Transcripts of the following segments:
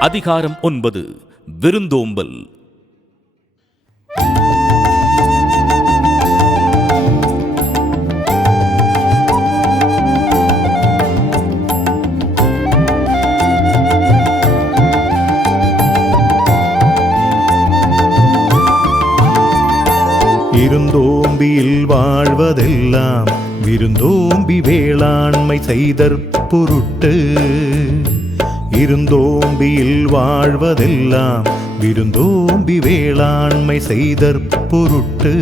அதிகாரம் ஒன்பது. விருந்தோம்பல். இருந்தோம்பியில் வாழ்வதெல்லாம் விருந்தோம்பி வேளாண்மை செய்தற் பொருட்டு இருந்தோம்பியில் வாழ்வதெல்லாம் விருந்தோம்பி வேளாண்மை செய்தற் பொருட்டு.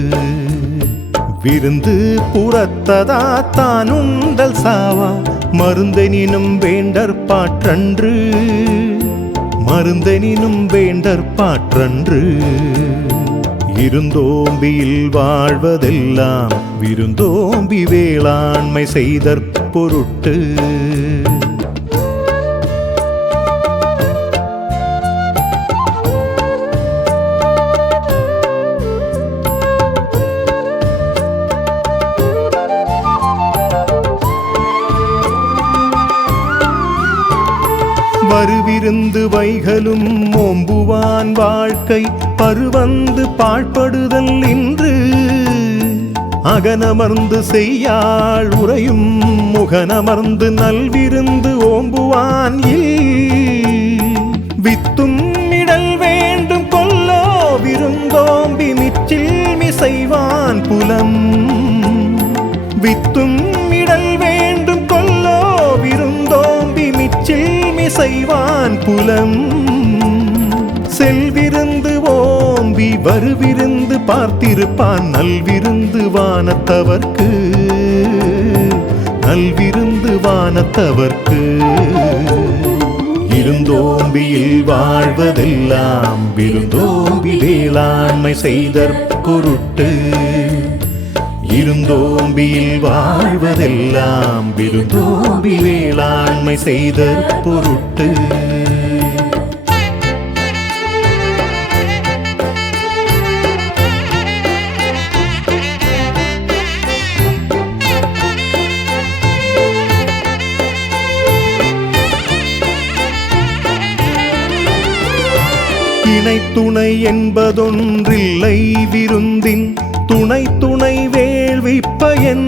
விருந்து புறத்ததா தானுண்டல் சாவா மருந்தெனினும் வேண்டற்பாற்றன்று மருந்தெனினும் வேண்டற்பாற்றன்று இருந்தோம்பியில் வாழ்வதெல்லாம் விருந்தோம்பி வேளாண்மை செய்தற் பொருட்டு. வருவிருந்து வைகளும் ஓம்புவான் வாழ்க்கை பருவந்து பாழ்படுதல் இன்று. அகனமர்ந்து செய்யாள் உறையும் முகனமர்ந்து நல்விருந்து ஓம்புவான் இல். வித்தும் இடல் வேண்டும் கொல்லோ விருந்தோம்பி மிச்சில் மிசைவான் புலம். வித்தும் செய்வான் புலம். செல்விருந்து ஓம்பி வருவிருந்து பார்த்திருப்பான். நல்விருந்து வானத்தவர்க்கு. நல்விருந்து வானத்தவர்க்கு. இருந்தோம்பியில் வாழ்வதெல்லாம் விருந்தோம்பி வேளாண்மை செய்தற் பொருட்டு இருந்தோம்பியில் வாழ்வதெல்லாம் விருந்தோம்பி வேளாண்மை செய்த பொருட்டு. இணை துணை என்பதொன்றில்லை விருந்தின் துணை துணை வே வேள்விப்பயன்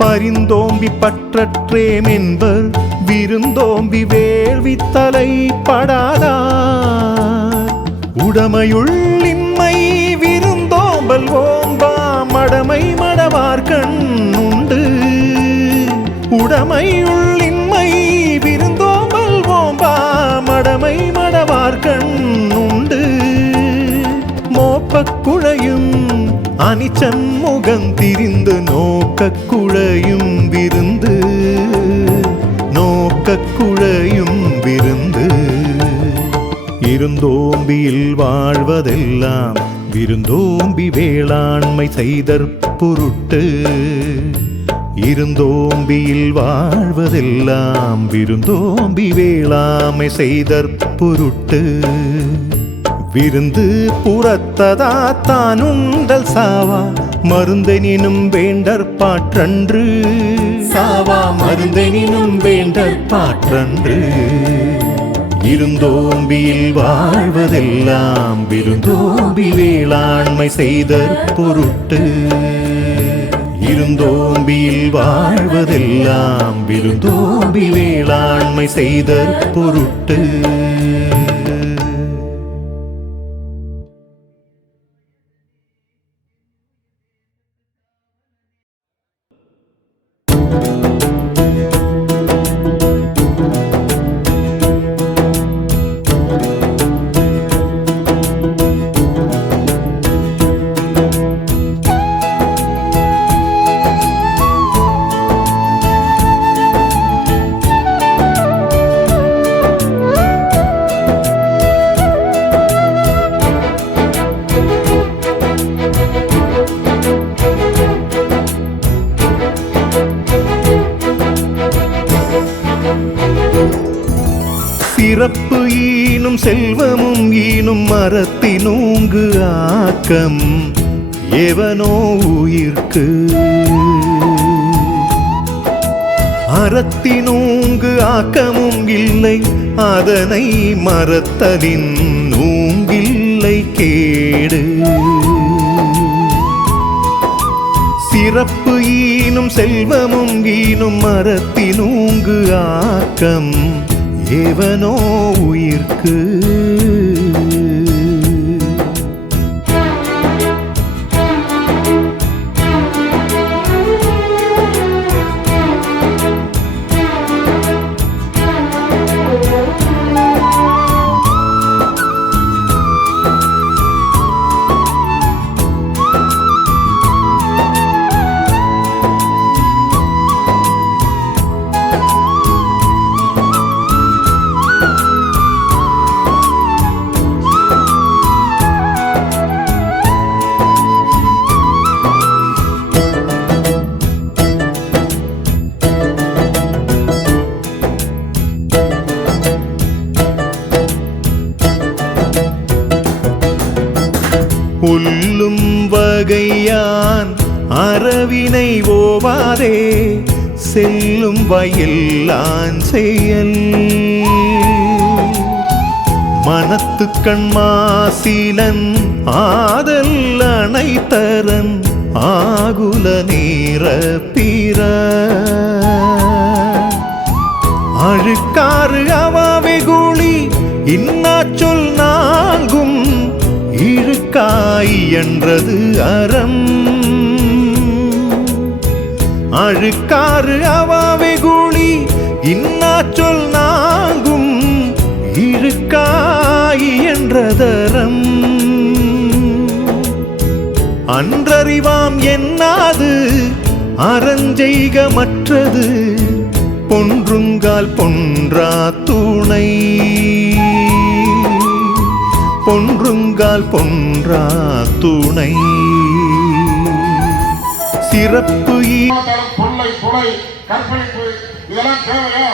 பரிந்தோம்பி பற்றற்றேம் என்பர் விருந்தோம்பி வேள்வி தலைப்படாதார் உடமையுள்ளின்மை விருந்தோம்பல் ஓம்பா மடமை மடவார்கண் உண்டு உடமையுள்ளின்மை விருந்தோம்பல் ஓம்பா மடமை மடவார்கண் உண்டு மோப்பக்குழையும் குழையும் திரிந்து நோக்க குழையும் விருந்து. நோக்க குழையும் விருந்து. இருந்தோம்பியில் வாழ்வதெல்லாம் விருந்தோம்பி வேளாண்மை செய்தற் பொருட்டு. இருந்தோம்பியில் வாழ்வதெல்லாம் விருந்தோம்பி வேளாமை செய்தற் பொருட்டு. விருந்து புறத்ததா தானுண்டல் சாவா. மருந்தெனினும் வேண்டற்பாற்றன்று சாவா மருந்தெனினும் வேண்டற்பாற்றன்று இருந்தோம்பியில் வாழ்வதெல்லாம் விருந்தோம்பி வேளாண்மை செய்தற் பொருட்டு. இருந்தோம்பியில் வாழ்வதெல்லாம் விருந்தோம்பி வேளாண்மை செய்தற் பொருட்டு. செல்வமும் ஈனும் மரத்தினூங்கு ஆக்கம் எவனோ உயிர்க்கு. அறத்தினூங்கு ஆக்கமும் இல்லை அதனை மறத்ததின் நூங்கில்லை கேடு. சிறப்பு ஈனும் செல்வமும் ஈனும் மரத்தினூங்கு ஆக்கம் ஏவனோ உயிர்க்கு. வகையான் அறவினை ஓவாதே செல்லும் வயல்லான் செயல். மனத்து கண்மாசிலன் ஆதல் அணைத்தரன் ஆகுல நேர பிற தாய் என்றது அறம். அழுக்காறு அவாவை கூலி இன்னா சொல் நாங்கும் இருக்காய் என்றதரம். அன்றறிவாம் என்னாது அறஞ்செய்க மற்றது பொன்றுங்கால் பொன்றா துணை. பொன்றுங்கால் பொன்றா துணை. சிறப்பு ஈ புலை கொள்ளை கொலை கற்பழிப்பு இதெல்லாம் தேவையா?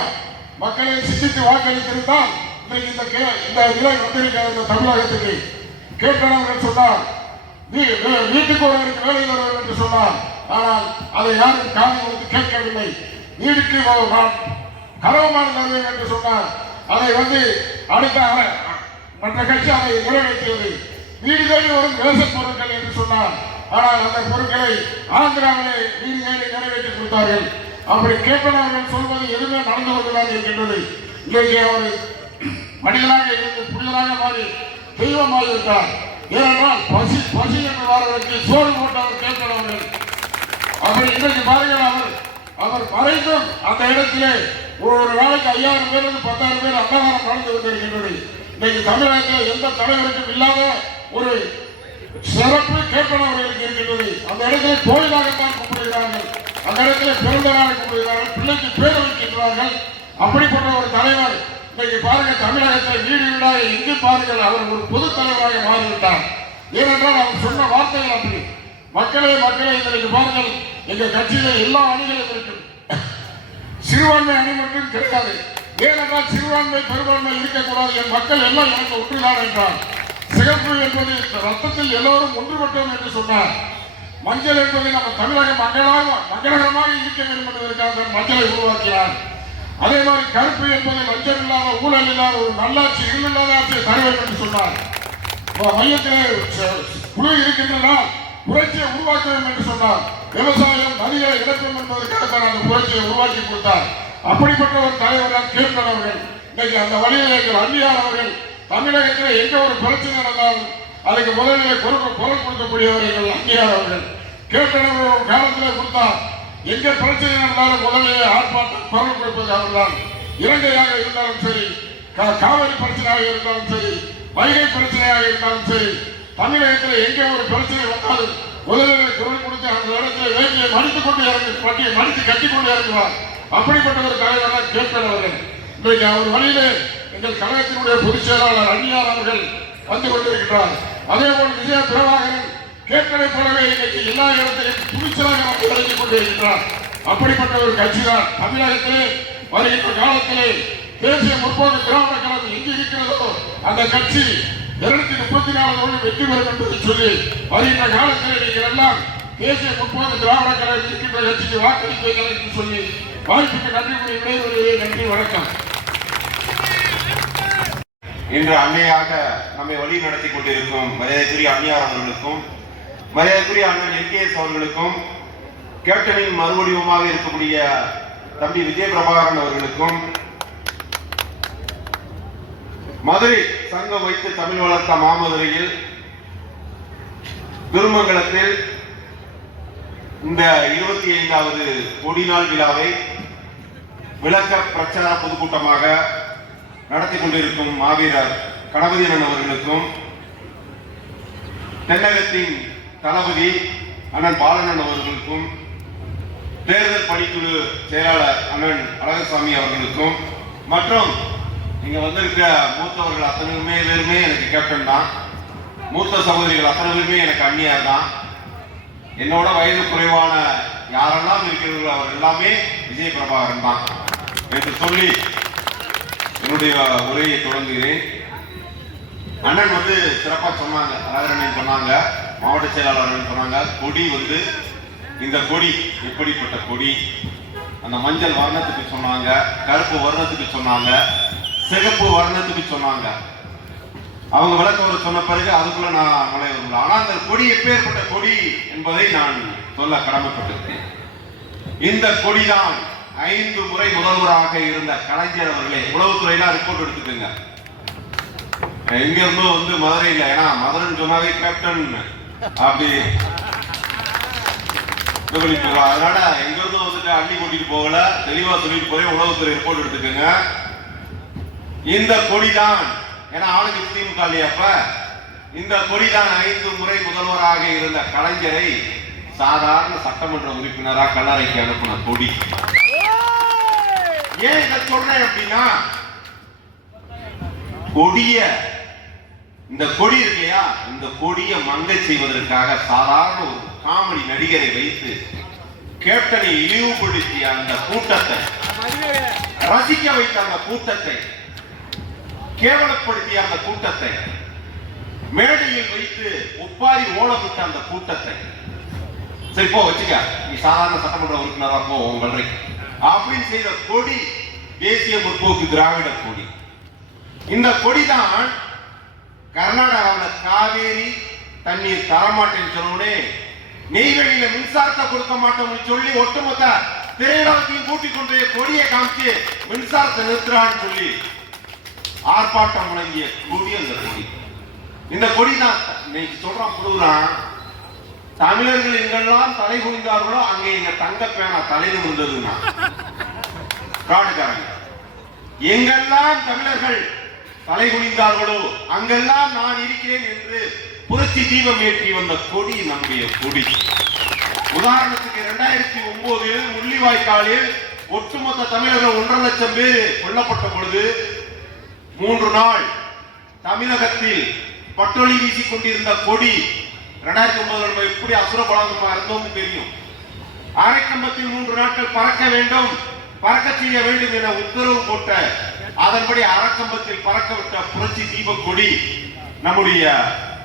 மக்களை சிந்தித்து வாக்களித்திருந்தால் இன்றைக்கு இந்த கே- இந்த நிலை வந்திருக்கிற இந்த தமிழகத்துக்கு. கேட்கணும் சொன்னார் நீ வீ- வீட்டுக்கு ஒருவருக்கு வேலை வருவது என்று சொன்னார். ஆனால் அதை யாரும் காரணம் வந்து கேட்கவில்லை வீடுக்கு கரவமான தருவேன் என்று சொன்னார். அதை வந்து அடுத்த மற்ற கட்சி அதை நிறைவேற்றியது வீடு தேடி வரும் நேச பொருட்கள் என்று சொன்னார். ஆனால் அந்த பொருட்களை ஆந்திராவிலே வீடு தேடி நிறைவேற்றி கொடுத்தார்கள். அப்படி கேட்பனவர்கள் சொல்வது எதுவுமே நடந்து கொண்டுதான் இருக்கின்றது. இன்றைக்கு அவர் மனிதனாக இருந்து புனிதனாக மாறி தெய்வமாக இருக்கிறார் ஏனென்றால் பசி பசி என்று வாரதற்கு சோறு போட்டவர் கேட்கிறவர்கள் அப்படி இன்றைக்கு பாருங்கள் அவர் அவர் மறைந்தும் அந்த இடத்திலே ஒரு நாளைக்கு ஐயாயிரம் பேர் பத்தாயிரம் பேர் அன்னதானம் நடந்து கொண்டிருக்கின்றது. இன்னைக்கு தமிழகத்தில் எந்த தலைவருக்கும் இல்லாத ஒரு சிறப்பு கேட்பனவர்களுக்கு இருக்கின்றது. அந்த இடத்துல கோயிலாகத்தான் கும்பிடுகிறார்கள் அந்த இடத்துல பிறந்த நாளை கும்பிடுகிறார்கள் பிள்ளைக்கு பேர் வைக்கின்றார்கள். அப்படிப்பட்ட ஒரு தலைவர் இன்னைக்கு பாருங்க தமிழகத்தில் வீடு வீடாக எங்கு பாருங்கள் அவர் ஒரு பொது தலைவராக மாறிவிட்டார். ஏனென்றால் அவர் சொன்ன வார்த்தைகள் அப்படி. மக்களே மக்களே இன்றைக்கு பாருங்கள் எங்கள் கட்சியில எல்லா அணிகளும் இருக்கும் சிறுபான்மை அணி மட்டும் கிடையாது ஏனென்றால் சிறுபான்மை பெரும்பான்மை இருக்கக்கூடாது என் மக்கள் எல்லாம் எனக்கு ஒன்றுதான் என்றார். சிகப்பு என்பது ரத்தத்தில் எல்லோரும் ஒன்றுபட்டோம் என்று சொன்னார். மஞ்சள் என்பதை நம்ம தமிழகம் மங்களாக மங்களகரமாக இருக்க வேண்டும் என்பதற்காக மஞ்சளை உருவாக்கினார். அதே மாதிரி கருப்பு என்பதை லஞ்சம் இல்லாத ஊழல் இல்லாத ஒரு நல்லாட்சி இருளில்லாத ஆட்சியை தர வேண்டும் என்று சொன்னார். இப்ப மையத்திலே குழு இருக்கின்றனால் புரட்சியை உருவாக்க வேண்டும் என்று சொன்னார். விவசாயம் நதிகளை இழக்கும் என்பதற்காக தான் அந்த புரட்சியை உருவாக்கி கொடுத்தார். அப்படிப்பட்ட ஒரு தலைவர் தான் கேப்டன் அவர்கள். இன்னைக்கு அந்த வழியில் எங்கள் அவர்கள் தமிழகத்தில் எங்க ஒரு பிரச்சனை நடந்தாலும் அதுக்கு முதலில் குரல் குரல் கொடுக்கக்கூடியவர் எங்கள் அந்நியார் அவர்கள். கேப்டன் அவர்கள் ஒரு காலத்தில் கொடுத்தார். எங்க பிரச்சனை நடந்தாலும் முதலிலே ஆர்ப்பாட்டம் குரல் கொடுப்பது அவர்தான் இலங்கையாக இருந்தாலும் சரி கா- காவிரி பிரச்சனையாக இருந்தாலும் சரி வைகை பிரச்சனையாக இருந்தாலும் சரி தமிழகத்தில் எங்கே ஒரு பிரச்சனை வந்தாலும் முதலில் குரல் கொடுத்து அந்த இடத்துல வேட்டியை மடித்துக் கொண்டு இறங்கு பட்டியை மடித்து கட்டி கொண்டு இறங்குவார். அப்படிப்பட்ட ஒரு தலைவராக தான் அவர்கள். இன்றைக்கு அவர் வழியிலே எங்கள் கழகத்தினுடைய பொதுச் செயலாளர் அந்நியார் அவர்கள் வந்து கொண்டிருக்கிறார் அதே போல் விஜய பிரபாகரன் கேட்கலை போலவே இன்னைக்கு எல்லா இடத்திலும் துணிச்சலாக வந்து இறங்கிக் கொண்டிருக்கிறார் அப்படிப்பட்ட ஒரு கட்சி தான் தமிழகத்திலே வருகின்ற காலத்திலே தேசிய முற்போக்கு திராவிட கழகம் எங்கு இருக்கிறதோ அந்த கட்சி இருநூத்தி முப்பத்தி நாலு தொழில் வெற்றி பெறும் என்பதை சொல்லி வருகின்ற காலத்தில் நீங்கள் எல்லாம் தேசிய முற்போக்கு திராவிட கழகம் இருக்கின்ற கட்சிக்கு வாக்களிப்பீர்கள் என்று சொல்லி நன்றி கூறி நன்றி வணக்கம். இன்று அன்னையாக நம்மை வழி நடத்தி கொண்டிருக்கும் மரியாதைக்குரிய அன்னியார் அவர்களுக்கும் மரியாதைக்குரிய அண்ணன் எல்கேஎஸ் அவர்களுக்கும் கேப்டனின் மறுவடிவமாக இருக்கக்கூடிய தம்பி விஜய் பிரபாகரன் அவர்களுக்கும் மதுரை சங்கம் வைத்து தமிழ் வளர்த்த மாமதுரையில் திருமங்கலத்தில் இந்த இருபத்தி ஐந்தாவது கொடிநாள் விழாவை விளக்க பிரச்சார பொதுக்கூட்டமாக நடத்தி கொண்டிருக்கும் மாவீரர் கணபதியன் அவர்களுக்கும் தென்னகத்தின் தளபதி அண்ணன் பாலனன் அவர்களுக்கும் தேர்தல் பணிக்குழு செயலாளர் அண்ணன் அழகசாமி அவர்களுக்கும் மற்றும் இங்க வந்திருக்க மூத்தவர்கள் அத்தனை பேருமே எனக்கு கேப்டன் தான். மூத்த சகோதரிகள் அத்தனை பேருமே எனக்கு அந்நியார் தான். என்னோட வயது குறைவான யாரெல்லாம் இருக்கிறீர்களோ அவர் எல்லாமே விஜய் பிரபாகரன் தான் என்று சொல்லி என்னுடைய உரையை தொடங்குகிறேன். அண்ணன் வந்து சிறப்பாக சொன்னாங்க அழகரண்ணன் சொன்னாங்க மாவட்ட செயலாளர் சொன்னாங்க கொடி வந்து இந்த கொடி எப்படிப்பட்ட கொடி? அந்த மஞ்சள் வர்ணத்துக்கு சொன்னாங்க கருப்பு வர்ணத்துக்கு சொன்னாங்க சிகப்பு வர்ணத்துக்கு சொன்னாங்க. அவங்க விளக்கம் சொன்ன பிறகு அதுக்குள்ள நான் நுழைய விரும்பல. ஆனால் அந்த கொடி எப்பேற்பட்ட கொடி என்பதை நான் சொல்ல கடமைப்பட்டிருக்கேன் இந்த கொடிதான் ஐந்து முறை முதல்வராக இருந்த கலைஞர் அவர்களே உளவுத்துறையில ரிப்போர்ட் எடுத்துக்கோங்க. எங்க இருந்தோ வந்து மதுரையில் ஏன்னா மதுரைன்னு சொன்னாவே கேப்டன் அப்படி. அதனால எங்க இருந்தோ வந்துட்டு அள்ளி கூட்டிட்டு போகல. தெளிவா சொல்லிட்டு போய் உளவுத்துறை ரிப்போர்ட் எடுத்துக்கோங்க. இந்த கொடிதான் ஏன்னா அவனுக்கு திமுக இல்லையாப்ப இந்த கொடிதான் ஐந்து முறை முதல்வராக இருந்த கலைஞரை சாதாரண சட்டமன்ற உறுப்பினரா கல்லறைக்கு அனுப்பின கொடி. ஏன் இதை சொல்றேன் அப்படின்னா கொடிய இந்த கொடி இருக்கு இல்லையா? இந்த கொடிய மங்கை செய்வதற்காக சாதாரண ஒரு காமெடி நடிகரை வைத்து கேப்டனை இழிவுபடுத்திய அந்த கூட்டத்தை ரசிக்க வைத்த அந்த கூட்டத்தை கேவலப்படுத்திய அந்த கூட்டத்தை மேடையில் வைத்து ஒப்பாரி ஓலமிட்ட அந்த கூட்டத்தை சரி போ வச்சுக்க. நீ சாதாரண சட்டமன்ற உறுப்பினராக போ உன் வல்றைக்கு அப்படின்னு செய்த கொடி தேசிய முற்போக்கு திராவிட கொடி. இந்த கொடிதான் கர்நாடகாவில் காவேரி தண்ணீர் தரமாட்டேன்னு சொன்னோடனே நெய்வேலியில மின்சாரத்தை கொடுக்க மாட்டோம்னு சொல்லி ஒட்டுமொத்த திரையிடத்தையும் கூட்டி கொண்டு போய் கொடியை காமிச்சு மின்சாரத்தை நிறுத்துறான்னு சொல்லி ஆர்ப்பாட்டம் முழங்கிய கொடி அந்த கொடி. இந்த கொடி தான் இன்னைக்கு சொல்றான் புழுகுறான். தமிழர்கள் எங்கெல்லாம் தலை குனிந்தார்களோ அங்கே எங்க தங்க பேனா தலை நிமிர்ந்ததுன்னா. காடுக்காரங்க எங்கெல்லாம் தமிழர்கள் தலை குனிந்தார்களோ அங்கெல்லாம் நான் இருக்கிறேன் என்று புரட்சி தீபம் ஏற்றி வந்த கொடி நம்முடைய கொடி. உதாரணத்துக்கு இரண்டாயிரத்தி ஒன்பதில் முள்ளிவாய்க்காலில் ஒட்டுமொத்த தமிழர்கள் ஒன்றரை லட்சம் பேர் கொல்லப்பட்ட பொழுது மூன்று நாள் தமிழகத்தில் பட்டொளி வீசிக் கொண்டிருந்த கொடி ரெண்டாயிரத்தி ஒன்பதுல நம்ம எப்படி அசுர பலாங்கமா தெரியும். அரைக்கம்பத்தில் மூன்று நாட்கள் பறக்க வேண்டும். பறக்க செய்ய வேண்டும் என உத்தரவு போட்ட அதன்படி அறக்கம்பத்தில் பறக்க விட்ட புரட்சி தீப கொடி நம்முடைய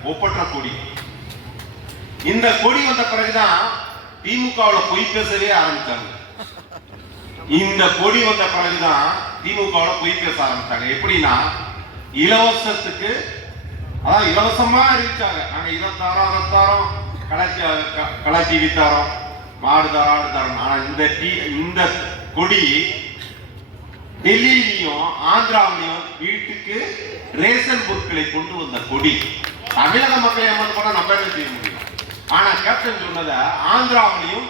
ஒப்பற்ற கொடி. இந்த கொடி வந்த பிறகுதான் திமுகவுல பொய் பேசவே ஆரம்பிச்சாங்க. இந்த கொடி வந்த பிறகுதான் திமுகவுல பொய் பேச ஆரம்பிச்சாங்க. எப்படின்னா இலவசத்துக்கு அதான் இலவசமா அறிவிச்சாங்க. நாங்க இதைத்தாரோம் அதை கலச்சி கலாச்சி டிவி தாரோம். மாடு தாரோம் ஆடு தாரோம். ஆனா இந்த டீ இந்த கொடி டெல்லியிலையும் ஆந்திராவிலையும் வீட்டுக்கு ரேஷன் பொருட்களை கொண்டு வந்த கொடி. தமிழக மக்களை ஏமாந்து போனா நம்ம என்ன செய்ய முடியும்? ஆனா கேப்டன் சொன்னத ஆந்திராவிலையும்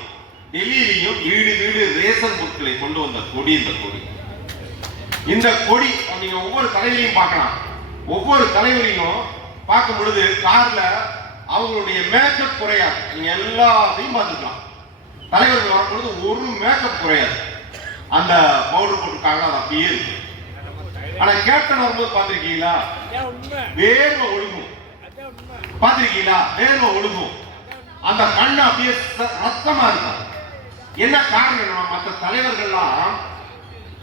டெல்லியிலையும் வீடு வீடு ரேஷன் பொருட்களை கொண்டு வந்த கொடி இந்த கொடி. இந்த கொடி நீங்க ஒவ்வொரு தலைவரையும் பார்க்கலாம். ஒவ்வொரு தலைவரையும் பார்க்கும் பொழுது கார்ல அவங்களுடைய மேக்கப் குறையாது. நீங்க எல்லாத்தையும் பார்த்துக்கலாம். தலைவர்கள் வரும்பொழுது ஒரு மேக்கப் குறையாது. அந்த பவுடர் போட்டுருக்காங்க அது அப்படியே இருக்கு. ஆனா கேப்டன் வரும்போது பார்த்திருக்கீங்களா? வேர்வை ஒழுகும். பார்த்திருக்கீங்களா? வேர்வை ஒழுகும். அந்த கண்ணு அப்படியே ச- ரத்தமா இருக்கும். என்ன காரணம் மற்ற தலைவர்கள்லாம்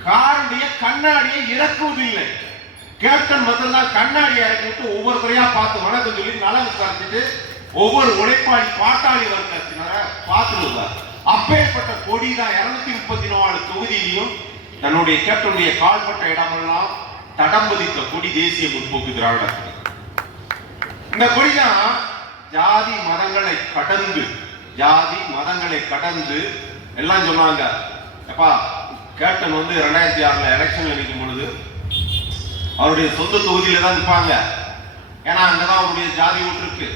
காருடைய கண்ணாடியை இறக்குவதில்லை. கேப்டன் முதல்ல கண்ணாடி இறக்கி விட்டு ஒவ்வொரு முறையா பார்த்து வணக்கம் சொல்லி நலம் விசாரிச்சுட்டு ஒவ்வொரு உழைப்பாளி பாட்டாளி வர்க்கத்தினர பார்த்துடுவார் அப்பேற்பட்ட கொடி தான் இருநூத்தி முப்பத்தி நாலு தொகுதியிலையும் தன்னுடைய கேப்டனுடைய கால்பட்ட இடமெல்லாம் தடம் பதித்த கொடி தேசிய முற்போக்கு திராவிட கொடி. இந்த கொடிதான் ஜாதி மதங்களை கடந்து ஜாதி மதங்களை கடந்து எல்லாம் சொன்னாங்க எப்பா கேப்டன் வந்து ரெண்டாயிரத்தி ஆறுல எலெக்ஷன்ல நிற்கும் பொழுது அவருடைய சொந்த தொகுதியில தான் நிற்பாங்க ஏன்னா அங்கதான் அவருடைய ஜாதி ஒன்று இருக்கு.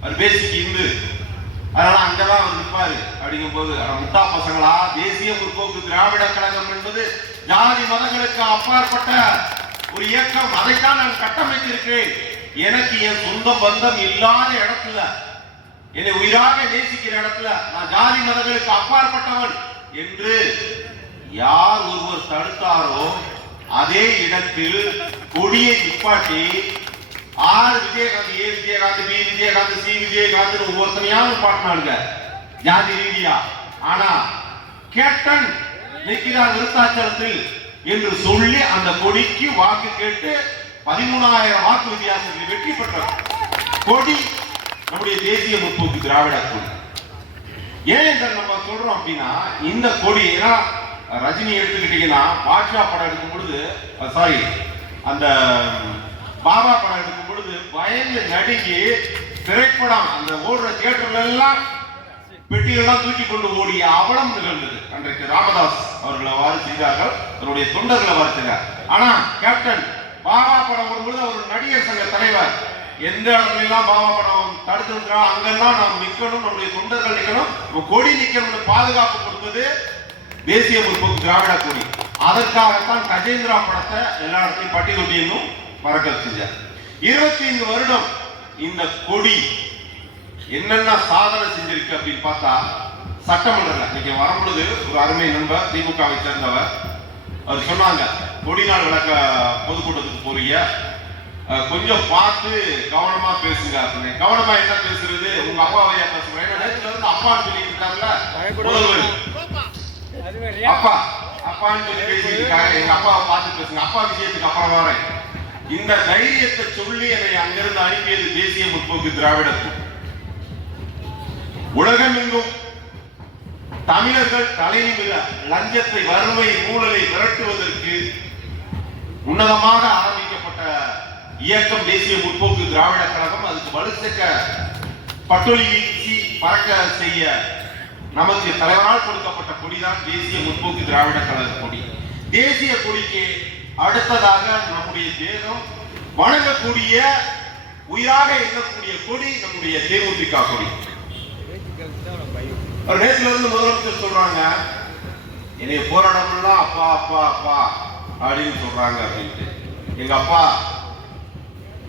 அவர் பேசிக் இந்து. அதனால அங்கதான் அவர் நிற்பாரு அப்படிங்கும் போது முட்டா பசங்களா தேசிய முற்போக்கு திராவிட கழகம் என்பது ஜாதி மதங்களுக்கு அப்பாற்பட்ட ஒரு இயக்கம். அதைத்தான் நான் கட்டமைத்திருக்கிறேன். எனக்கு என் சொந்த பந்தம் இல்லாத இடத்துல என்னை உயிராக நேசிக்கிற இடத்துல நான் ஜாதி மதங்களுக்கு அப்பாற்பட்டவன் என்று யார் ஒருவர் தடுத்தாரோ அதே இடத்தில் கொடியை நிப்பாட்டி R Vijayakanth A Vijayakanth B Vijayakanth C Vijayakanth ஒவ்வொருத்தனையாவது பாட்டினாங்க ஜாதி ரீதியா. ஆனா கேப்டன் நிற்கிறார் விருத்தாச்சலத்தில் என்று சொல்லி அந்த கொடிக்கு வாக்கு கேட்டு பதிமூணாயிரம் வாக்கு வித்தியாசத்தில் வெற்றி பெற்றார். கொடி நம்முடைய தேசிய முற்போக்கு திராவிட கொடி. ஏன் இதை நம்ம சொல்றோம் அப்படின்னா இந்த கொடி ஏன்னா ரஜினி எடுத்துக்கிட்டீங்கன்னா பாட்ஷா படம் எடுக்கும் பொழுது சாரி அந்த பாபா படம் எடுக்கும் பொழுது பயந்து நடுங்கி திரைப்படம் அந்த ஓடுற தியேட்டர்ல எல்லாம் பெட்டியெல்லாம் தூக்கி கொண்டு ஓடிய அவலம் நிகழ்ந்தது. அன்றைக்கு ராமதாஸ் அவர்கள் அவ்வாறு செய்தார்கள் அவருடைய தொண்டர்கள் அவ்வாறு செய்தார். ஆனா கேப்டன் பாபா படம் வரும்பொழுது அவர் நடிகர் சங்க தலைவர். எந்த இடத்துல எல்லாம் பாபா படம் தடுத்து அங்கெல்லாம் நாம் நிற்கணும் நம்முடைய தொண்டர்கள் நிற்கணும் கொடி நிற்கணும்னு பாதுகாப்பு கொடுத்தது தேசிய முற்போக்கு திராவிட கொடி அதற்காகத்தான் கஜேந்திரா படத்தை எல்லா இடத்தையும் பட்டி பறக்க செஞ்சார் இருபத்தி ஐந்து வருடம் இந்த கொடி என்னென்ன சாதனை செஞ்சிருக்கு அப்படின்னு பார்த்தா சட்டமன்றத்தில் இன்னைக்கு வரும்பொழுது ஒரு அருமை நண்பர் திமுகவை சேர்ந்தவர். அவர் சொன்னாங்க கொடிநாள் விளக்க பொதுக்கூட்டத்துக்கு போறீங்க. கொஞ்சம் பார்த்து கவனமா பேசுங்க அப்படின்னு. கவனமா என்ன பேசுறது? உங்க அப்பாவையா பேசுறேன் ஏன்னா நேத்துல இருந்து அப்பான்னு சொல்லிட்டு இருக்காங்கல்ல அப்பா அப்பான்னு சொல்லி பேசிட்டு எங்க அப்பாவை பார்த்து பேசுங்க. அப்பா விஷயத்துக்கு அப்புறம் வரேன். இந்த தைரியத்தை சொல்லி என்னை அங்கிருந்து அனுப்பியது தேசிய முற்போக்கு திராவிட உலகம் எங்கும் தமிழர்கள் தலைநிமிர லஞ்சத்தை வறுமை ஊழலை விரட்டுவதற்கு உன்னதமாக ஆரம்பிக்கப்பட்ட இயக்கம் தேசிய முற்போக்கு திராவிட கழகம். அதுக்கு வலுச்சக்க பட்டொலி வீசி பறக்க செய்ய நமக்கு தலைவரால் கொடுக்கப்பட்ட கொடிதான் தேசிய முற்போக்கு திராவிட கழக கொடி. தேசிய கொடிக்கு அடுத்ததாக நம்முடைய தேசம் வணங்கக்கூடிய உயிராக இருக்கக்கூடிய கொடி நம்முடைய தேமுதிக கொடி. ஒரு நேரத்துல இருந்து முதலமைச்சர் சொல்றாங்க என்னைய போராடணும்னா அப்பா அப்பா அப்பா அப்படின்னு சொல்றாங்க அப்படின்ட்டு. எங்க அப்பா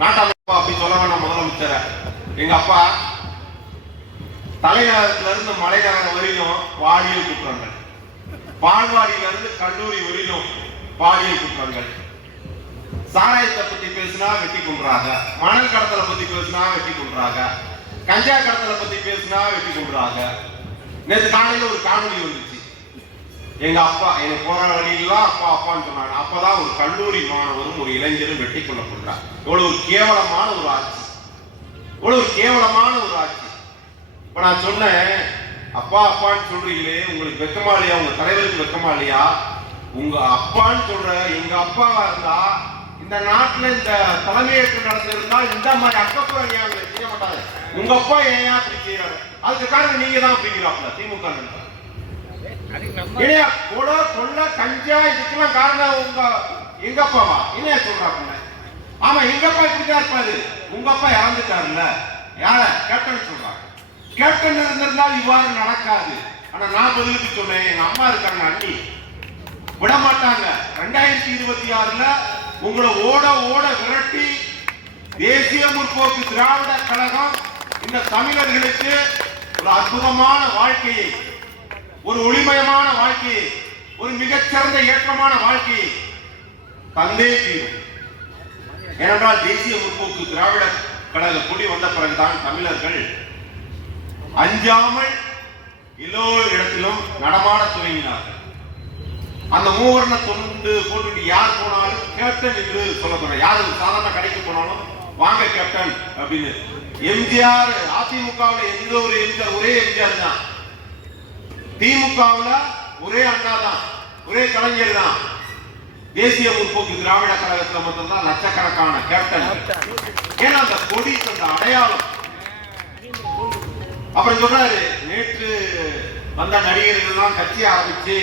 நாட்டாள அப்பா அப்படி சொல்ல வேணாம் முதலமைச்சரை. எங்க அப்பா தலைநகரத்துல இருந்து மலைநகரம் வரையிலும் பாலியல் குற்றங்கள். பால்வாடியிலிருந்து கல்லூரி வரையிலும் பாலியல் குற்றங்கள். சாராயத்தை பத்தி பேசினா வெட்டி கொள்றாங்க மணல் கடத்தலை பத்தி பேசினா வெட்டி கொள்றாங்க கஞ்சா கடத்தலை பத்தி பேசினா வெட்டி கொள்றாங்க நேற்று காலையில ஒரு காணொலி வந்துச்சு. எங்க அப்பா எங்க போற வழியெல்லாம் அப்பா அப்பான்னு சொன்னாங்க. அப்பதான் ஒரு கல்லூரி மாணவரும் ஒரு இளைஞரும் வெட்டி கொள்ளப்படுறார் இவ்வளவு கேவலமான ஒரு ஆட்சி. இவ்வளவு கேவலமான ஒரு ஆட்சி. இப்போ நான் சொன்னேன் அப்பா அப்பான்னு சொல்றீங்களே உங்களுக்கு வெக்கமா இல்லையா உங்க தலைவருக்கு வெக்கமா இல்லையா உங்க அப்பான்னு சொல்ற எங்க அப்பாவா இருந்தா இந்த நாட்டுல இந்த தலைமையேற்று நடந்திருந்தா இந்த மாதிரி அக்கப்புறம் ஏன் செய்ய மாட்டாங்க. உங்க அப்பா ஏன் அப்படி செய்யறாரு அதுக்கு காரணம் நீங்க தான் அப்படிங்கிறாப்ல திமுக இல்லையா கொலை கொள்ள கஞ்சா இதுக்கெல்லாம் காரணம் உங்க எங்க அப்பாவா? என்ன சொல்றாப்புல. ஆமா எங்க அப்பா இப்படிதான் இருப்பாரு. உங்க அப்பா இறந்துட்டாருல்ல. யார? கேப்டன் சொல்றாங்க கேப்டன் இருந்திருந்தால் இவ்வாறு நடக்காது. ஆனா நான் பதிலுக்கு சொன்னேன் எங்க அம்மா இருக்காங்க அண்ணி. விட மாட்டாங்க ரெண்டாயிரத்தி இருபத்தி ஆறுல உங்களை ஓட ஓட விரட்டி தேசிய முற்போக்கு திராவிட கழகம் இந்த தமிழர்களுக்கு ஒரு அற்புதமான வாழ்க்கையை ஒரு ஒளிமயமான வாழ்க்கையை ஒரு மிகச்சிறந்த ஏற்றமான வாழ்க்கையை தந்தே தீரும். ஏனென்றால் தேசிய முற்போக்கு திராவிட கழக கொடி வந்த பிறகுதான் தமிழர்கள் அஞ்சாமல் எல்லோரு இடத்திலும் நடமாட துவங்கினார்கள். அந்த மூவர்ண தொண்டு போட்டுட்டு யார் போனாலும் கேப்டன் என்று சொல்ல யார் சாதாரண கடைக்கு போனாலும் வாங்க கேப்டன் அப்படின்னு. எம்ஜிஆர் அதிமுகவில் எந்த ஒரு எம்ஜிஆர் ஒரே எம்ஜிஆர் தான். திமுகவுல ஒரே அண்ணா தான். ஒரே கலைஞர் தான். தேசிய முற்போக்கு திராவிட கழகத்தில் மட்டும்தான் லட்சக்கணக்கான கேப்டன் ஏன்னா அந்த கொடி அந்த அடையாளம் அப்புறம் சொல்றாரு நேற்று வந்த நடிகர்கள் எல்லாம் கட்சி ஆரம்பிச்சு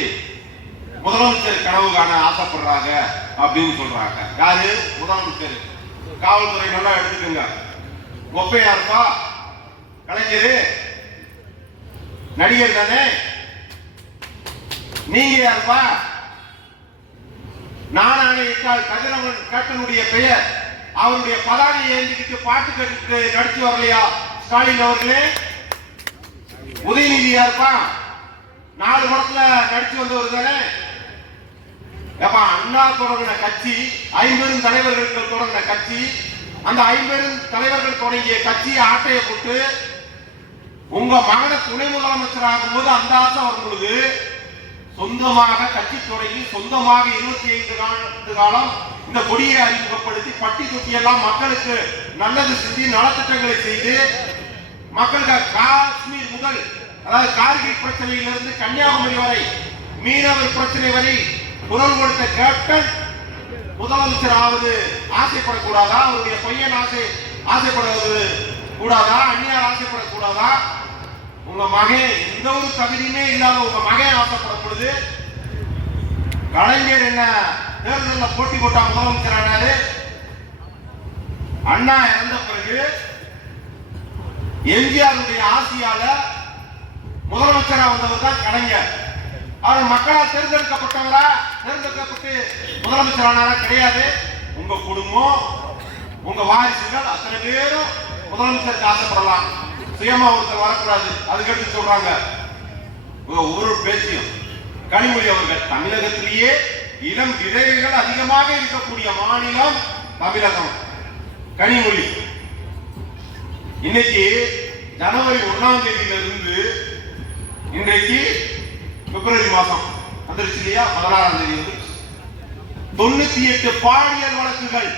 முதலமைச்சர் கனவு காண ஆசைப்படுறாங்க அப்படின்னு சொல்றாங்க. யாரு? முதலமைச்சர். காவல்துறை நல்லா எடுத்துக்கோங்க. ஒப்பையா இருப்பா கலைஞர்? நடிகர் தானே? நீங்க யாருப்பா? நானானே இட்டால் கதிரவன் கேட்டனுடைய பெயர். அவருடைய பதானை ஏந்திக்கிட்டு பாட்டு கேட்டு நடிச்சு வரலையா? ஸ்டாலின் அவர்களே? உதயநிதியா இருப்பான் நாலு படத்துல நடிச்சு வந்தவர் தானே ஏப்பா அண்ணா தொடங்கின கட்சி ஐம்பெரும் தலைவர்கள் தொடங்கின கட்சி அந்த ஐம்பெரும் தலைவர்கள் தொடங்கிய கட்சியை ஆட்டையை போட்டு உங்க மகனை துணை முதலமைச்சர் ஆகும்போது அந்த ஆசை வரும்பொழுது சொந்தமாக கட்சி தொடங்கி சொந்தமாக இருபத்தி ஐந்து ஆண்டு காலம் இந்த கொடியை அறிமுகப்படுத்தி பட்டி தொட்டி எல்லாம் மக்களுக்கு நல்லது செஞ்சு நலத்திட்டங்களை செய்து மக்களுக்கு காஷ்மீர் முதல் அதாவது கார்கில் பிரச்சனையிலிருந்து கன்னியாகுமரி வரை மீனவர் பிரச்சனை வரை குரல் கொடுத்த கேப்டன் முதலமைச்சர் ஆவது ஆசைப்படக்கூடாதா? அவருடைய பையன் ஆசை ஆசைப்படுவது கூடாதா? அந்நியார் ஆசைப்படக்கூடாதா? உங்க மகன் எந்த ஒரு தகுதியுமே இல்லாத உங்க மகன் ஆசைப்படும் பொழுது கலைஞர் என்ன தேர்தலில் போட்டி போட்டா முதலமைச்சர் ஆனாரு? அண்ணா இறந்த பிறகு எம்ஜிஆருடைய ஆசியால முதலமைச்சரா வந்தவர் தான் கலைஞர். அவர் மக்களால் தேர்ந்தெடுக்கப்பட்டவரா? தேர்ந்தெடுக்கப்பட்டு முதலமைச்சரானாரா? கிடையாது. உங்க குடும்பம் உங்க வாரிசுகள் அத்தனை பேரும் முதலமைச்சருக்கு ஆசைப்படலாம். சுயமா ஒருத்தர் வரக்கூடாது. அதுக்கடுத்து சொல்றாங்க. ஒவ்வொரு பேச்சையும் கனிமொழி அவர்கள் தமிழகத்திலேயே இளம் விதைகள் அதிகமாக இருக்கக்கூடிய மாநிலம் தமிழகம். கனிமொழி. இன்னைக்கு ஜனவரி ஒண்ணாம் தேதியிலிருந்து இன்றைக்கு பிப்ரவரி மாசம் வந்துருச்சு இல்லையா? பதினாறாம் தேதி வந்துருச்சு. தொண்ணூத்தி எட்டு பாலியல் வழக்குகள்.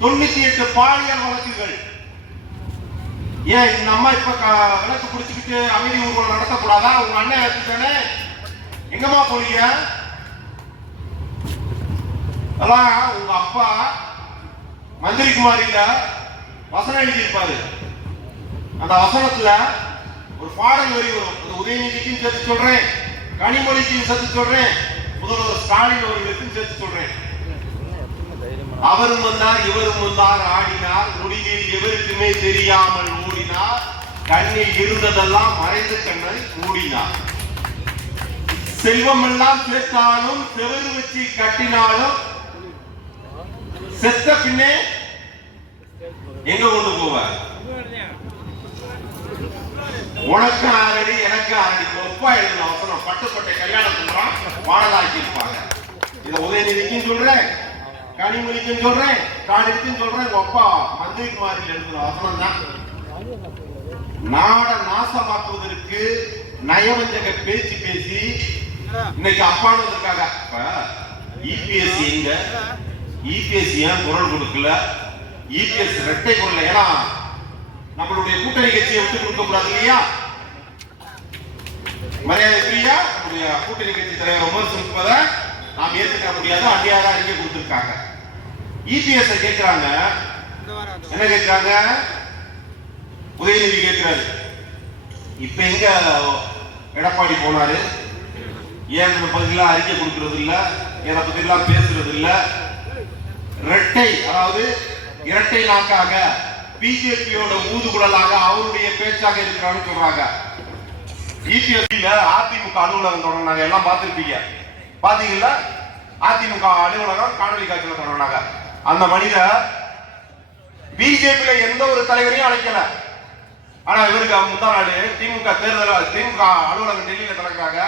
தொண்ணூத்தி எட்டு பாலியல் வழக்குகள். ஏன் இந்த அம்மா இப்ப க- விளக்கு குடிச்சுக்கிட்டு அமைதி ஊர்வலம் நடத்தக்கூடாதா? உங்க அண்ணன் வச்சுட்டானே எங்கம்மா போறீங்க அதான் உங்க அப்பா மந்திரி இல்லை வசனம் எழுதியிருப்பாரு. அந்த வசனத்துல ஒரு பாடல் வரி வரும். அந்த உதயநிதிக்கும் சேர்த்து சொல்றேன். கனிமொழிக்கும் சேர்த்து சொல்றேன். முதல்வர் ஸ்டாலின் அவர்களுக்கும் சேர்த்து சொல்றேன். அவரும் வந்தார் இவரும் வந்தார் ஆடினார். முடிவில் எவருக்குமே தெரியாமல் ஓடினார். கண்ணில் இருந்ததெல்லாம் மறைந்து கண்ணை மூடினார். செல்வம் எல்லாம் சேர்த்தாலும் செவரு வச்சு கட்டினாலும் செத்த பின்னே எங்க கொண்டு போவ? உனக்கு ஆறடி எனக்கு ஆறடி. ஒப்பா எழுதின அவசரம். பட்டுப்பட்டை கல்யாணம் பண்றான். பாடலாக்கி இருப்பாங்க. இதை உதயநிதிக்கும் சொல்றேன் கனிமொழிக்கும் சொல்றேன் காணிக்கும் சொல்றேன். உங்க அப்பா மந்திரி குமாரில் எழுதின வசனம் தான் நாட நாசமாக்குவதற்கு நயவஞ்சக பேச்சு பேசி இன்னைக்கு அப்பானதுக்காக இப்ப இபிஎஸ்சி எங்க ஏன் குரல் கொடுக்கல? இபிஎஸ் ரெட்டை குரல் ஏன்னா நம்மளுடைய கூட்டணி கட்சியை விட்டு கொடுக்க கூடாது இல்லையா? மரியாதைக்குரியா நம்முடைய கூட்டணி கட்சி தலைவர் உமர் இருப்பதை நாம் ஏற்றுக்க முடியாது அந்நியாரா அறிக்கை கொடுத்திருக்காங்க. இபிஎஸ் கேட்கிறாங்க. என்ன கேட்கிறாங்க? உதயநிதி கேட்கிறாரு. இப்ப எங்க எடப்பாடி போனாரு? ஏன் இந்த பகுதியெல்லாம் அறிக்கை கொடுக்கறது இல்ல இதை பத்தி எல்லாம் பேசுறது இல்ல ரெட்டை அதாவது இரட்டை நாக்காக பிஜேபியோட ஊதுகுழலாக அவருடைய பேச்சாக இருக்கிறான்னு சொல்றாங்க. இபிஎஸ்சியில அதிமுக அலுவலகம் தொடங்கினாங்க. எல்லாம் பார்த்துருப்பீங்க. பாத்தீங்களா அதிமுக அலுவலகம் காணொலி காட்சியில் தொடங்கினாங்க. அந்த மனிதர் பிஜேபியில எந்த ஒரு தலைவரையும் அழைக்கல. ஆனா இவருக்கு முந்தா நாடு திமுக தேர்தல் திமுக அலுவலகம் டெல்லியில திறக்கிறாங்க.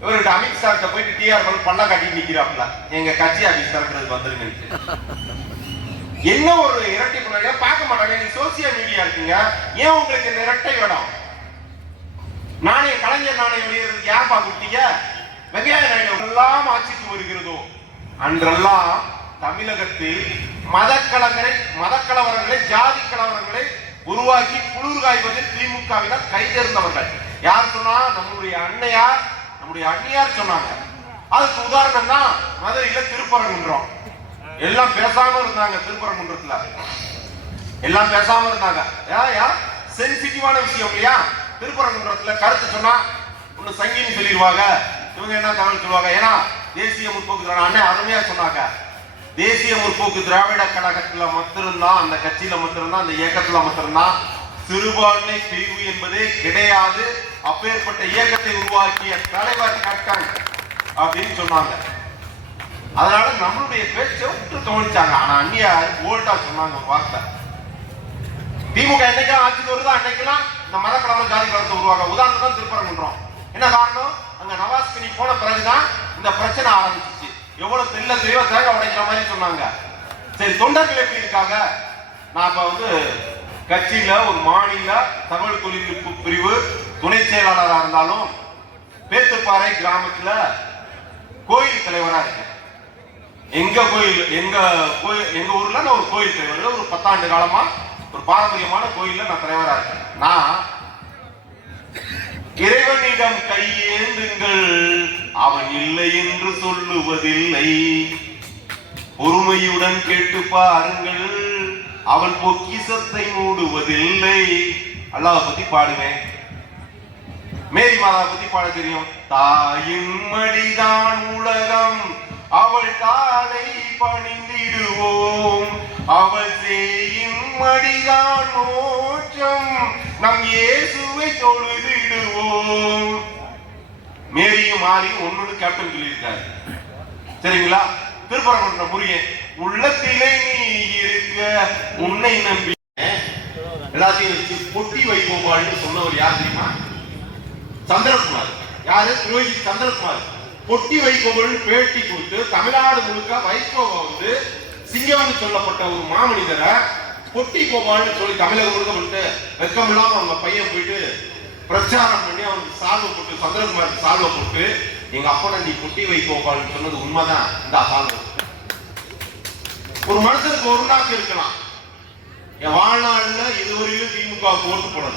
இவர்கிட்ட அமித்ஷா போயிட்டு டிஆர் பண்ண பல்ல கட்டி நிக்கிறாப்ல எங்க கட்சி ஆபீஸ் திறக்கிறது வந்துருங்க என்ன ஒரு இரட்டை பண்ண பார்க்க மாட்டாங்க. நீ சோசியல் மீடியா இருக்கீங்க. ஏன் உங்களுக்கு இந்த இரட்டை இடம்? நாணய கலைஞர் நாணயம் வெளியிடுறதுக்கு யார்ப்பா கொடுத்தீங்க வெங்கைய நாயுடு எல்லாம் ஆட்சிக்கு வருகிறதோ? அன்றெல்லாம் தமிழகத்தில் மதக்கலங்களை மதக்கலவரங்களை ஜாதி கலவரங்களை உருவாக்கி குளிர்காய்வதில் திமுகவினர் கைதேர்ந்தவர்கள் யார் சொன்னா? நம்முடைய அன்னையார் நம்முடைய அண்ணியார் சொன்னாங்க. அதுக்கு உதாரணம் தான் மதுரையில திருப்பரங்குன்றோம். எல்லாம் பேசாம இருந்தாங்க திருப்பரங்குன்றத்துல. எல்லாம் பேசாம இருந்தாங்க. ஏயா சென்சிட்டிவான விஷயம் இல்லையா? திருப்பரங்குன்றத்துல கருத்து சொன்னா ஒண்ணு சங்கின்னு சொல்லிடுவாங்க. இவங்க என்ன தமிழ் சொல்லுவாங்க? ஏன்னா தேசிய முற்போக்கு திராவிட அண்ணன் அருமையா சொன்னாங்க. தேசிய முற்போக்கு திராவிட கழகத்துல மட்டும்தான் அந்த கட்சியில மட்டும்தான் அந்த இயக்கத்துல மட்டும்தான் சிறுபான்மை பிரிவு என்பதே கிடையாது. அப்பேற்பட்ட இயக்கத்தை உருவாக்கிய தலைவர் கட்டன் அப்படின்னு சொன்னாங்க. அதனால நம்மளுடைய பேச்சை விட்டு கவனிச்சாங்க. ஆனா அந்நியார் ஓல்டா சொன்னாங்க ஒரு வார்த்தை. திமுக என்னைக்கெல்லாம் ஆட்சிக்கு வருதோ அன்னைக்கெல்லாம் இந்த மதக்கடமை கலவரம் ஜாதி கலவரத்தை உருவாக்க உதாரணம் திருப்பரங்குன்றோம். என்ன காரணம்? அங்க நவாஸ் கனி போன பிறகுதான் இந்த பிரச்சனை ஆரம்பிச்சிச்சு. எவ்வளவு தெல்ல தெளிவா தேங்காய் உடைக்கிற மாதிரி சொன்னாங்க. சரி தொண்டர்கள் எப்படி இருக்காங்க? நான் இப்ப வந்து கட்சியில ஒரு மாநில தமிழ் தொழில்நுட்ப பிரிவு துணை செயலாளராக இருந்தாலும் பேத்துப்பாறை கிராமத்துல கோயில் தலைவராக இருக்கேன். எங்க கோயில் எங்க கோயில் எங்க ஊர்ல நான் ஒரு கோயில் தலைவர் ஒரு பத்தாண்டு காலமா ஒரு பாரம்பரியமான கோயில்ல நான் தலைவரா இருக்கேன். நான் இறைவனிடம் கையேந்துங்கள் அவன் இல்லை என்று சொல்லுவதில்லை. பொறுமையுடன் கேட்டு பாருங்கள் அவன் பொக்கிசத்தை மூடுவதில்லை. அல்லாஹ் பத்தி பாடுவேன் மேரி மாதா பத்தி பாட தெரியும்? தாயின் மடிதான் உலகம் அவள் காலை பணிந்திடுவோம். அவள் செய்யும் மடிதான் மோட்சம். நம் இயேசுவை தொழுதிடுவோம். மேரியும் மாரியும் ஒன்னு கேப்டன் சொல்லியிருக்காரு. சரிங்களா? திருப்பரங்குன்ற முருகன் உள்ளத்திலே நீ இருக்க உன்னை நம்பி. எல்லாத்தையும் வச்சு பொட்டி வைகோபால்னு சொன்னவர் யார் தெரியுமா? சந்திரகுமார். யாரு? துரோகி சந்திரகுமார். பொட்டி வைகோபால்னு பேட்டி கொடுத்து தமிழ்நாடு முழுக்க வைகோவை வந்து சிங்கம்னு சொல்லப்பட்ட ஒரு மாமனிதரை பொட்டி கோபால்னு சொல்லி தமிழகம் முழுக்க வந்துட்டு வெக்கம் இல்லாம அவங்க பையன் போயிட்டு பிரச்சாரம் பண்ணி அவனுக்கு சால்வை போட்டு சந்திரகுமார் சால்வை போட்டு எங்க அப்பனை நீ பொட்டி வைகோபால்னு சொன்னது உண்மைதான். இந்த சால்வை. ஒரு மனுஷனுக்கு ஒரு நாக்கு இருக்கலாம். என் வாழ்நாள்ல இதுவரையிலும் திமுக ஓட்டு போடல.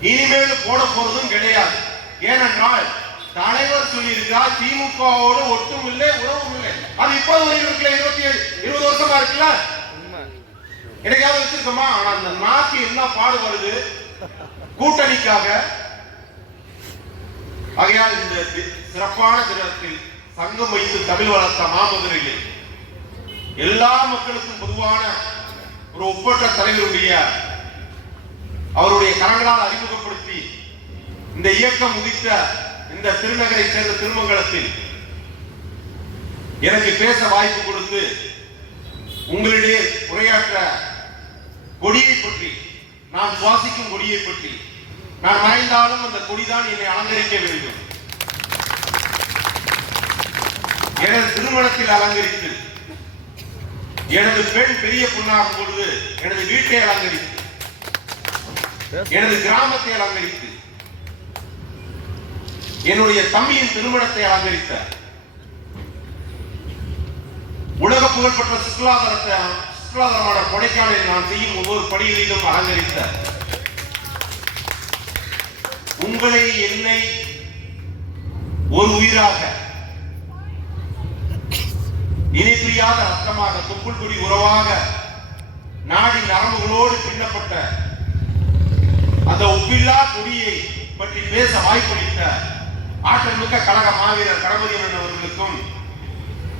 இனிமேல் போட போறதும் கிடையாது. ஏனென்றால் தலைவர் சொல்லியிருக்கிறார் திமுகவோடு ஒட்டும் இல்லை உறவும் இல்லை. அது இப்போது வரைக்கும் இருக்குல்ல இருபத்தி இருபது வருஷமா இருக்குல்ல? எனக்காவது வச்சிருக்கோமா? ஆனா அந்த நாக்கு என்ன பாடுபடுது? கூட்டணிக்காக. ஆகையால் இந்த சிறப்பான தினத்தில் சங்கம் வைத்து தமிழ் வளர்த்த மாமதுரையில் எல்லா மக்களுக்கும் பொதுவான ஒரு ஒப்பற்ற தலைவருடைய அவருடைய கரங்களால் அறிமுகப்படுத்தி இந்த இயக்கம் உதித்த இந்த திருநகரை சேர்ந்த திருமங்கலத்தில் எனக்கு பேச வாய்ப்பு கொடுத்து உங்களிடையே உரையாற்ற கொடியை பற்றி நான் சுவாசிக்கும் கொடியை பற்றி நான் மறைந்தாலும் அந்த கொடிதான் என்னை அலங்கரிக்க வேண்டும். எனது திருமணத்தில் அலங்கரித்து எனது பெண் பெரிய பொண்ணாகும் பொழுது எனது வீட்டை அலங்கரித்து எனது கிராமத்தை அலங்கரித்து என்னுடைய தம்பியின் திருமணத்தை அலங்கரித்தார் உலக புகழ்பெற்ற சுற்றுலாதாரத்தை சுற்றுலாதாரமான கொடைக்கானலில் நான் செய்யும் ஒவ்வொரு படிகளிலும் அலங்கரித்தார் உங்களை என்னை ஒரு உயிராக இனி ரத்தமாக தொப்புள் கொடி உறவாக நாடி நரம்புகளோடு பின்னப்பட்ட அந்த ஒப்பில்லா கொடியை பற்றி பேச வாய்ப்பளித்த ஆற்றல் மிக்க கழக மாவீரர் கணபதி அண்ணன் அவர்களுக்கும்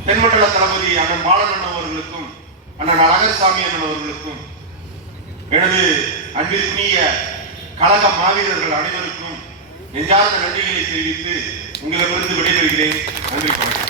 தென்மண்டல தளபதி அண்ணன் பாலன் அவர்களுக்கும் அண்ணன் அழகர்சாமி அண்ணன் அவர்களுக்கும் எனது அன்பிற்குரிய கழக மாவீரர்கள் அனைவருக்கும் நெஞ்சார்ந்த நன்றிகளை தெரிவித்து உங்களிடமிருந்து விடைபெறுகிறேன். நன்றி வணக்கம்.